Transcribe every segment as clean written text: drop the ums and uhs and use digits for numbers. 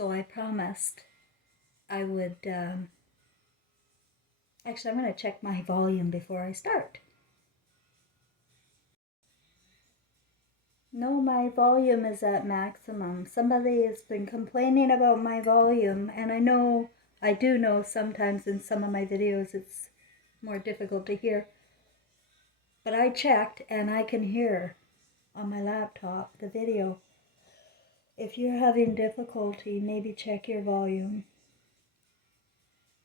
So I promised I would, actually I'm going to check my volume before I start. No, my volume is at maximum. Somebody has been complaining about my volume, and I do know sometimes in some of my videos it's more difficult to hear. But I checked and I can hear on my laptop the video. If you're having difficulty, maybe check your volume.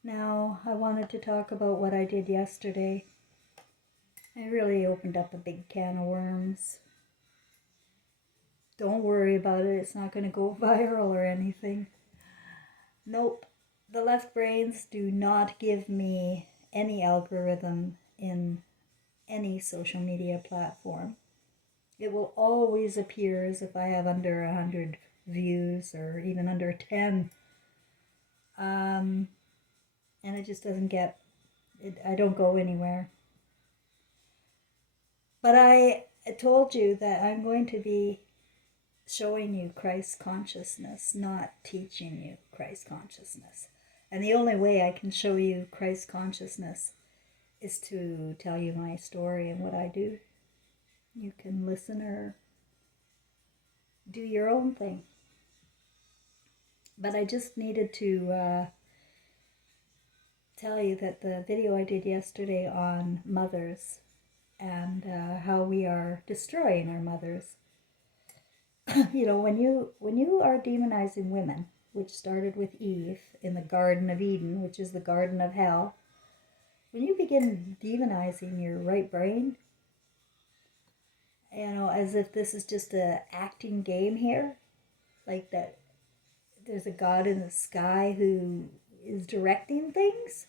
Now, I wanted to talk about what I did yesterday. I really opened up a big can of worms. Don't worry about it, it's not going to go viral or anything. Nope, the left brains do not give me any algorithm in any social media platform. It will always appear as if I have under 100 views or even under 10. And it just doesn't get, I don't go anywhere. But I told you that I'm going to be showing you Christ consciousness, not teaching you Christ consciousness. And the only way I can show you Christ consciousness is to tell you my story and what I do. You can listen or do your own thing. But I just needed to tell you that the video I did yesterday on mothers and how we are destroying our mothers. You know, when you are demonizing women, which started with Eve in the Garden of Eden, which is the Garden of Hell, when you begin demonizing your right brain, you know, as if this is just a acting game here, like that there's a God in the sky who is directing things,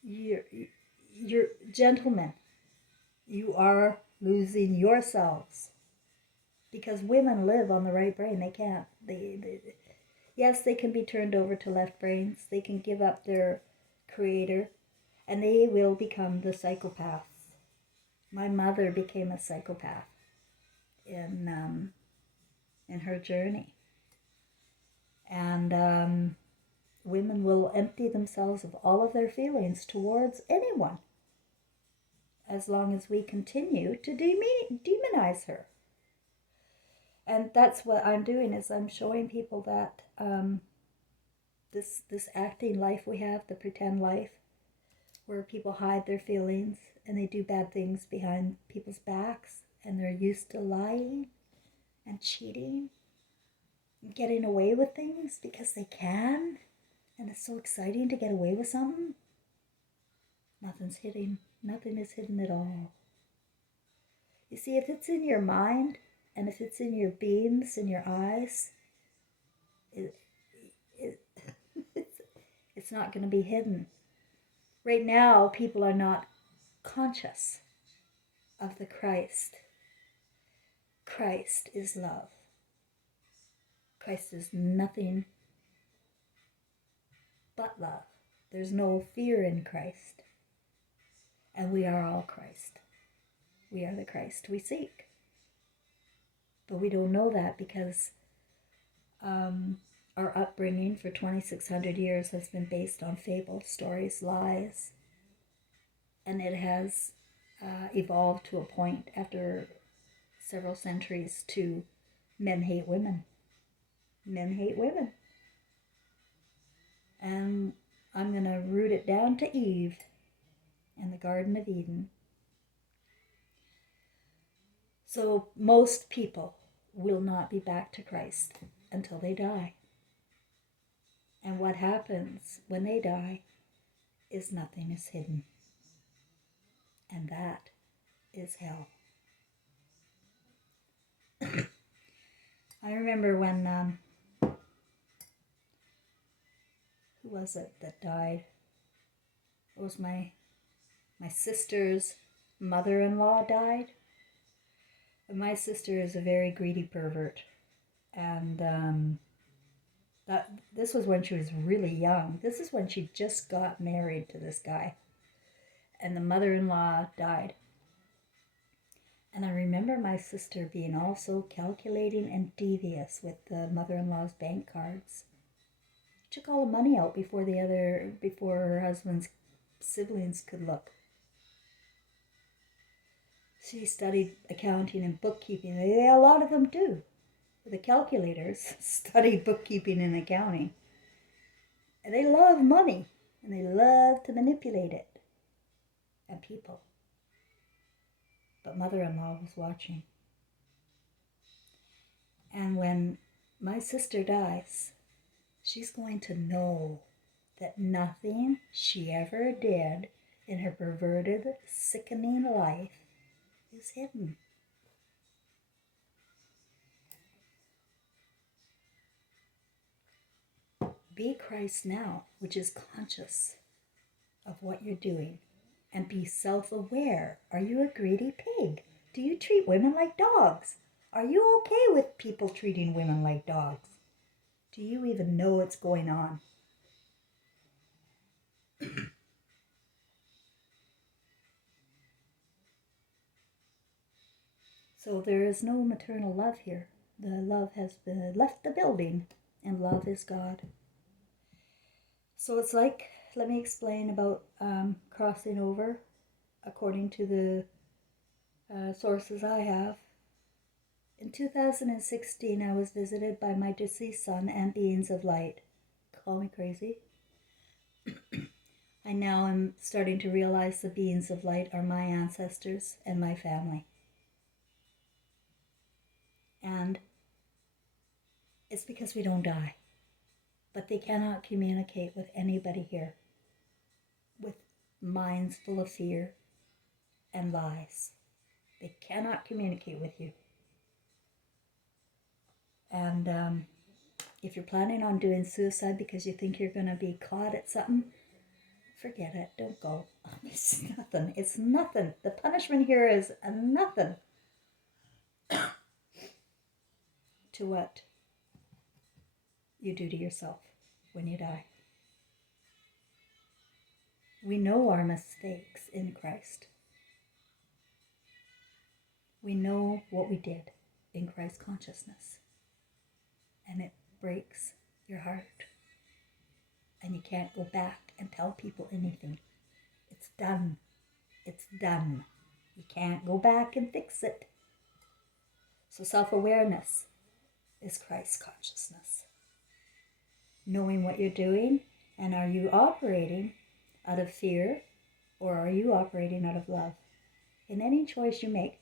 you're gentlemen, you are losing yourselves. Because women live on the right brain. They can't. Yes, they can be turned over to left brains. They can give up their creator, and they will become the psychopaths. My mother became a psychopath in her journey, and women will empty themselves of all of their feelings towards anyone, as long as we continue to demonize her. And that's what I'm doing, is I'm showing people that this acting life we have, the pretend life, where people hide their feelings and they do bad things behind people's backs, and they're used to lying and cheating and getting away with things because they can, and it's so exciting to get away with something. Nothing is hidden at all. You see, if it's in your mind, and if it's in your beams, in your eyes, it's not going to be hidden. Right now, people are not conscious of the Christ. Christ is love. Christ is nothing but love. There's no fear in Christ. And we are all Christ. We are the Christ we seek. But we don't know that because our upbringing for 2,600 years has been based on fables, stories, lies. And it has evolved to a point after several centuries to men hate women. Men hate women. And I'm going to root it down to Eve in the Garden of Eden. So most people will not be back to Christ until they die. And what happens when they die is nothing is hidden. And that is hell. I remember when, who was it that died? It was my sister's mother-in-law died. And my sister is a very greedy pervert. And this was when she was really young. This is when she just got married to this guy. And the mother-in-law died. And I remember my sister being all so calculating and devious with the mother-in-law's bank cards. She took all the money out before her husband's siblings could look. She studied accounting and bookkeeping. A lot of them do. The calculators study bookkeeping and accounting. And they love money. And they love to manipulate it. And people. But mother-in-law was watching. And when my sister dies, she's going to know that nothing she ever did in her perverted, sickening life is hidden. Be Christ now, which is conscious of what you're doing, and be self-aware. Are you a greedy pig? Do you treat women like dogs? Are you okay with people treating women like dogs? Do you even know what's going on? So there is no maternal love here. The love has left the building, and love is God. So it's like, let me explain about crossing over according to the sources I have. In 2016, I was visited by my deceased son and beings of light. Call me crazy. I now am starting to realize the beings of light are my ancestors and my family. And it's because we don't die. But they cannot communicate with anybody here with minds full of fear and lies. They cannot communicate with you. And if you're planning on doing suicide because you think you're going to be caught at something, forget it. Don't go. It's nothing. It's nothing. The punishment here is nothing to what you do to yourself when you die. We know our mistakes in Christ. We know what we did in Christ consciousness. And it breaks your heart. And you can't go back and tell people anything. It's done. It's done. You can't go back and fix it. So self-awareness is Christ consciousness. Knowing what you're doing, and are you operating out of fear or are you operating out of love? In any choice you make.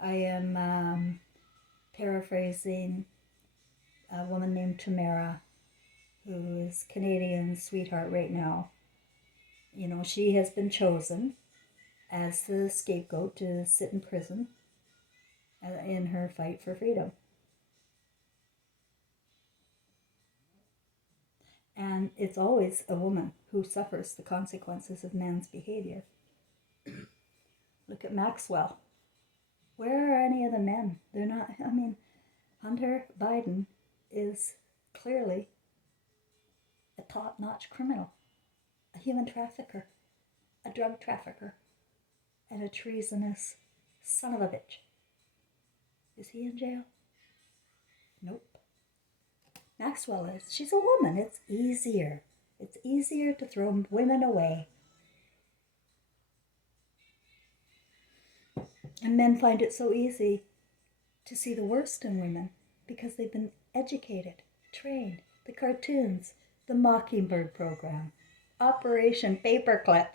I am paraphrasing a woman named Tamara, who is Canadian sweetheart right now. You know, she has been chosen as the scapegoat to sit in prison in her fight for freedom. And it's always a woman who suffers the consequences of man's behavior. Look at Maxwell. Where are any of the men? They're not, Hunter Biden is clearly a top-notch criminal, a human trafficker, a drug trafficker, and a treasonous son of a bitch. Is he in jail? Nope. Maxwell is. She's a woman. It's easier. It's easier to throw women away. And men find it so easy to see the worst in women because they've been educated, trained. The cartoons, the Mockingbird program, Operation Paperclip.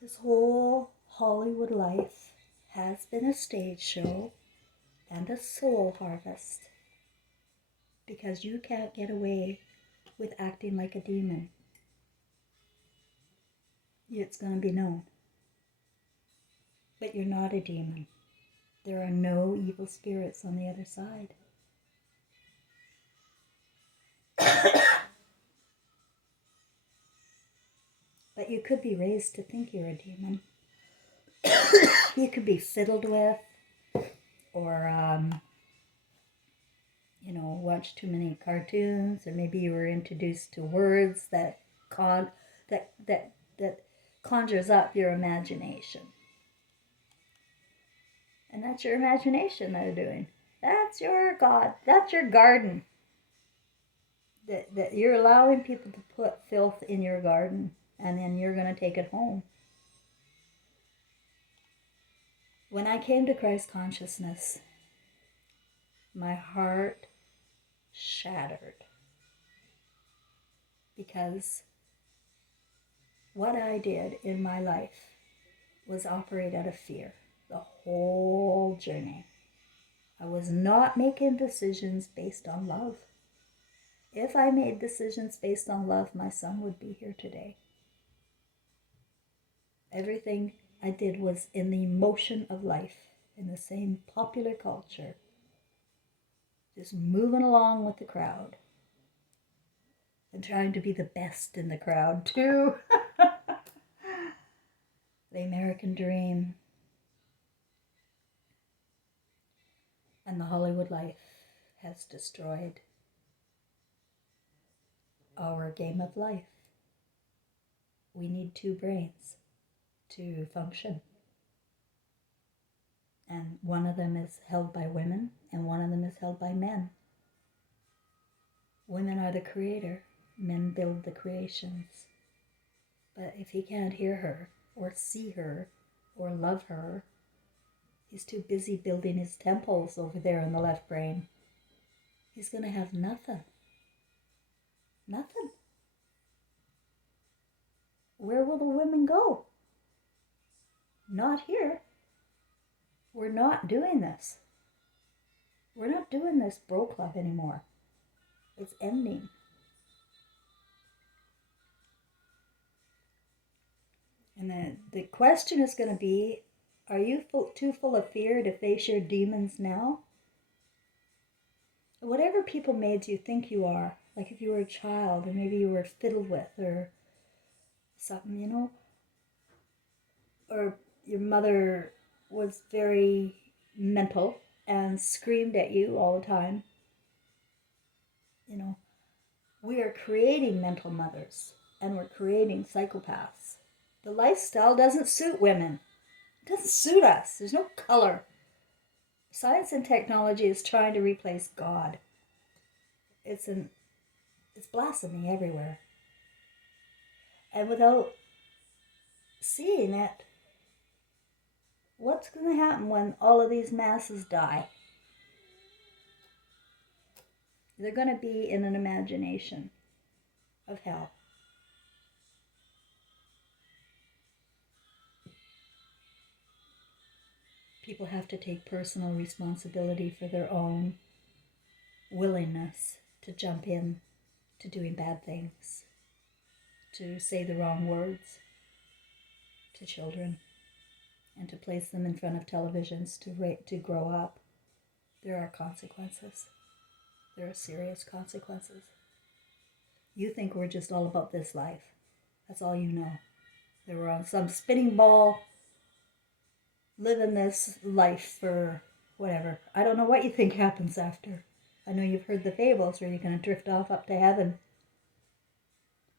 This whole Hollywood life has been a stage show and a soul harvest because you can't get away with acting like a demon. It's going to be known. But you're not a demon. There are no evil spirits on the other side. But you could be raised to think you're a demon. You could be fiddled with, or watch too many cartoons, or maybe you were introduced to words that conjures up your imagination. And that's your imagination they're doing. That's your God. That's your garden. That you're allowing people to put filth in your garden, and then you're going to take it home. When I came to Christ consciousness, my heart shattered, because what I did in my life was operate out of fear the whole journey. I was not making decisions based on love. If I made decisions based on love, my son would be here today. Everything I did was in the motion of life, in the same popular culture, just moving along with the crowd and trying to be the best in the crowd too. The American dream and the Hollywood life has destroyed our game of life. We need two brains to function. And one of them is held by women, and one of them is held by men. Women are the creator, men build the creations. But if he can't hear her, or see her, or love her, he's too busy building his temples over there in the left brain. He's going to have nothing. Nothing. Where will the women go? Not here. We're not doing this. We're not doing this bro club anymore. It's ending. And the question is going to be, are you too full of fear to face your demons now? Whatever people made you think you are, like if you were a child or maybe you were fiddled with or something, you know, or your mother was very mental and screamed at you all the time. You know, we are creating mental mothers and we're creating psychopaths. The lifestyle doesn't suit women. It doesn't suit us. There's no color. Science and technology is trying to replace God. It's blasphemy everywhere. And without seeing it, what's going to happen when all of these masses die? They're going to be in an imagination of hell. People have to take personal responsibility for their own willingness to jump in to doing bad things, to say the wrong words to children, and to place them in front of televisions to grow up. There are consequences. There are serious consequences. You think we're just all about this life. That's all you know. That we're on some spinning ball, living this life for whatever. I don't know what you think happens after. I know you've heard the fables where you're going to drift off up to heaven.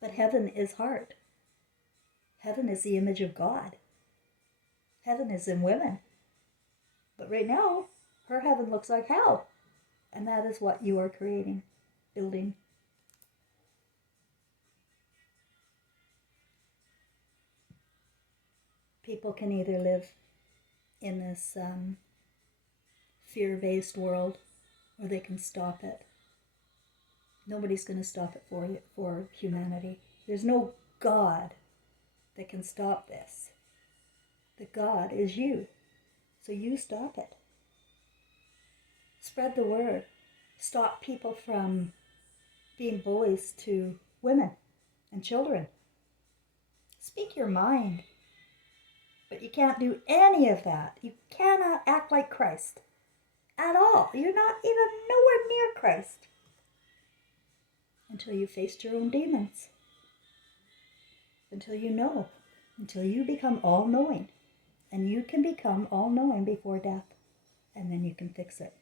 But heaven is heart. Heaven is the image of God. Heaven is in women. But right now, her heaven looks like hell. And that is what you are creating, building. People can either live in this fear-based world, or they can stop it. Nobody's going to stop it for humanity. There's no God that can stop this. The God is you. So you stop it. Spread the word. Stop people from being bullies to women and children. Speak your mind. But you can't do any of that. You cannot act like Christ at all. You're not even nowhere near Christ until you faced your own demons. Until you know. Until you become all-knowing. And you can become all-knowing before death. And then you can fix it.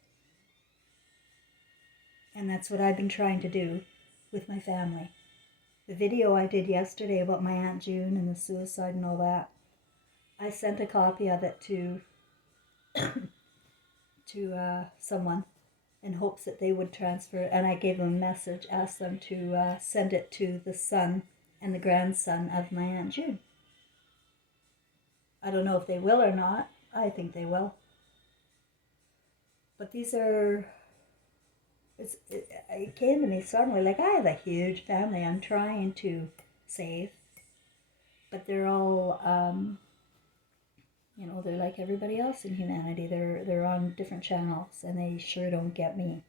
And that's what I've been trying to do with my family. The video I did yesterday about my Aunt June and the suicide and all that, I sent a copy of it to to someone in hopes that they would transfer it. And I gave them a message, asked them to send it to the son and the grandson of my Aunt June. I don't know if they will or not. I think they will. But these are, it came to me suddenly, like I have a huge family I'm trying to save, but they're all, they're like everybody else in humanity. They're on different channels, and they sure don't get me.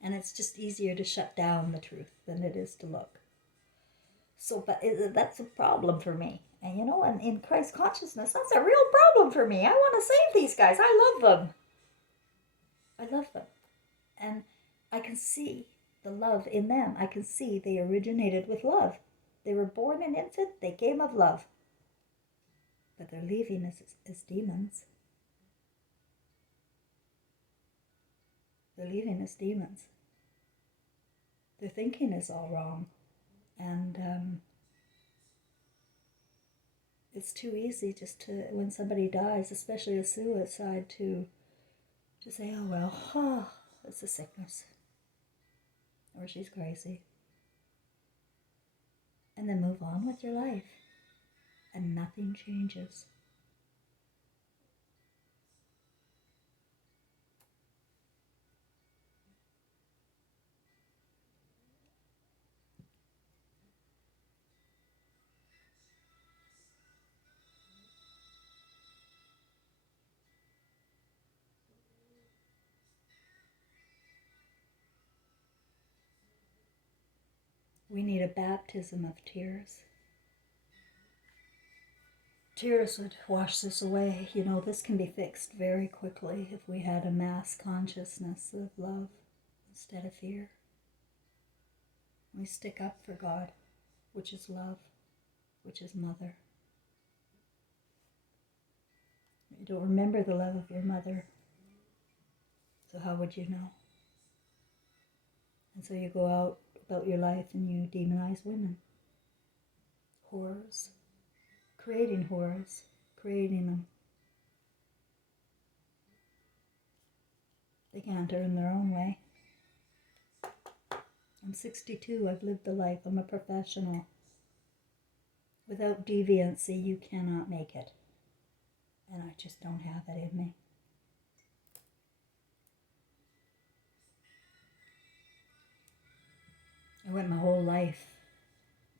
And it's just easier to shut down the truth than it is to look. So, but that's a problem for me. And and in Christ consciousness, that's a real problem for me. I want to save these guys. I love them. I love them. And I can see the love in them. I can see they originated with love. They were born an infant. They came of love. But they're leaving as demons. They're leaving as demons. Their thinking is all wrong. And it's too easy just to, when somebody dies, especially a suicide, to say, oh, well, it's a sickness. Or she's crazy. And then move on with your life. And nothing changes. We need a baptism of tears. Tears would wash this away. This can be fixed very quickly if we had a mass consciousness of love instead of fear. We stick up for God, which is love, which is mother. You don't remember the love of your mother, so how would you know? And so you go out about your life and you demonize women. Horrors. Creating horrors. Creating them. They can't earn their own way. I'm 62. I've lived the life. I'm a professional. Without deviancy, you cannot make it. And I just don't have it in me. I went my whole life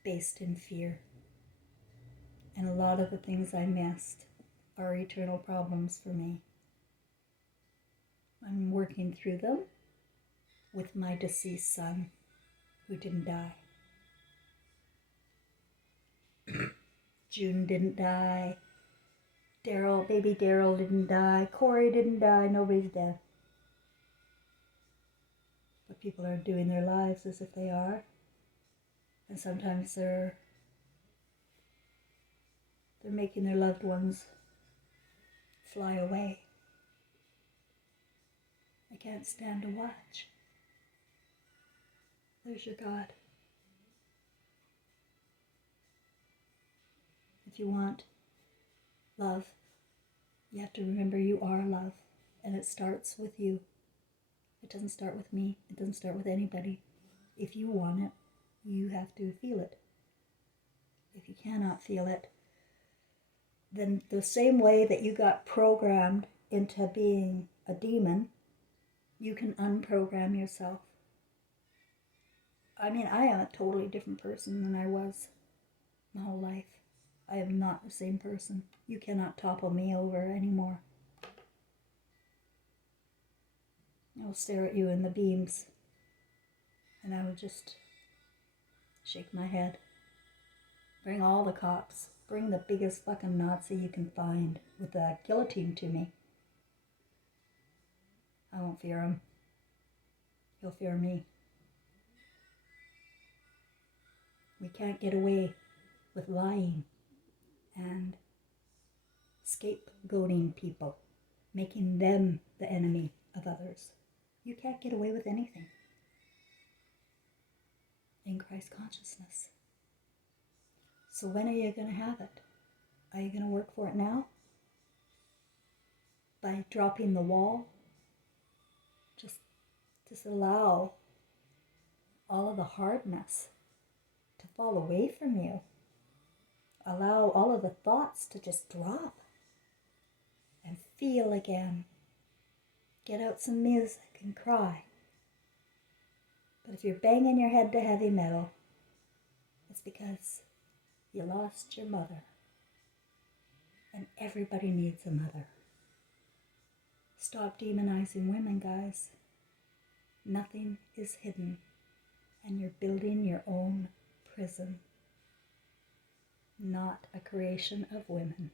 based in fear. And a lot of the things I missed are eternal problems for me. I'm working through them with my deceased son who didn't die. June didn't die. Baby Daryl didn't die. Corey didn't die. Nobody's dead. But people are doing their lives as if they are. And sometimes they're making their loved ones fly away. I can't stand to watch. There's your God. If you want love, you have to remember you are love. And it starts with you. It doesn't start with me. It doesn't start with anybody. If you want it, you have to feel it. If you cannot feel it, then the same way that you got programmed into being a demon, you can unprogram yourself. I mean, I am a totally different person than I was my whole life. I am not the same person. You cannot topple me over anymore. I will stare at you in the beams, and I will just shake my head. Bring all the cops. Bring the biggest fucking Nazi you can find with a guillotine to me. I won't fear him. He'll fear me. We can't get away with lying and scapegoating people, making them the enemy of others. You can't get away with anything in Christ consciousness. So when are you going to have it? Are you going to work for it now? By dropping the wall Just allow all of the hardness to fall away from you. Allow all of the thoughts to just drop and feel again. Get out some music and cry. But if you're banging your head to heavy metal, it's because you lost your mother. And everybody needs a mother. Stop demonizing women, guys. Nothing is hidden, and you're building your own prison, not a creation of women.